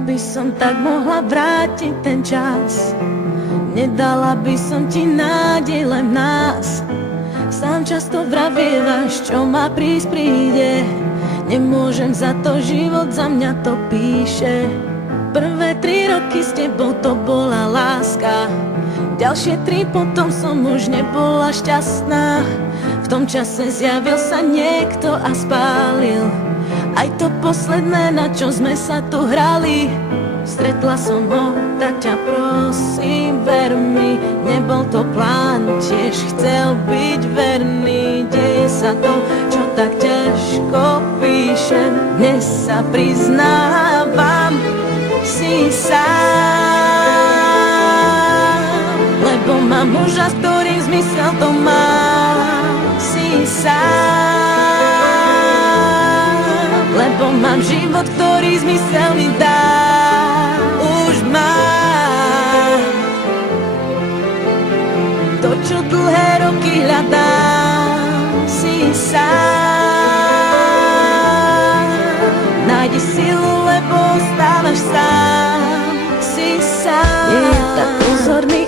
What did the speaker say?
by som tak mohla vrátiť ten čas, nedala by som ti nádej len v nás. Sám často vravievaš, čo má prísť príde, nemôžem za to, život za mňa to píše. Prvé 3 roky s tebou to bola láska, ďalšie 3 potom som už nebola šťastná. V tom čase zjavil sa niekto a spálil aj to posledné, na čo sme sa tu hrali. Stretla som ho, tak ťa prosím, ver mi, nebol to plán, tiež chcel byť verný. Deje sa to, čo tak ťažko píšem, dnes sa priznávam, si sám. Lebo mám muža, s ktorým zmysel to má, si sám. Lebo mám život, ktorý zmysel mi dá, už mám to, čo dlhé roky hľadám, si sám. Nájdi silu, lebo ostávaš sám, si sám. Nie je tak pozorný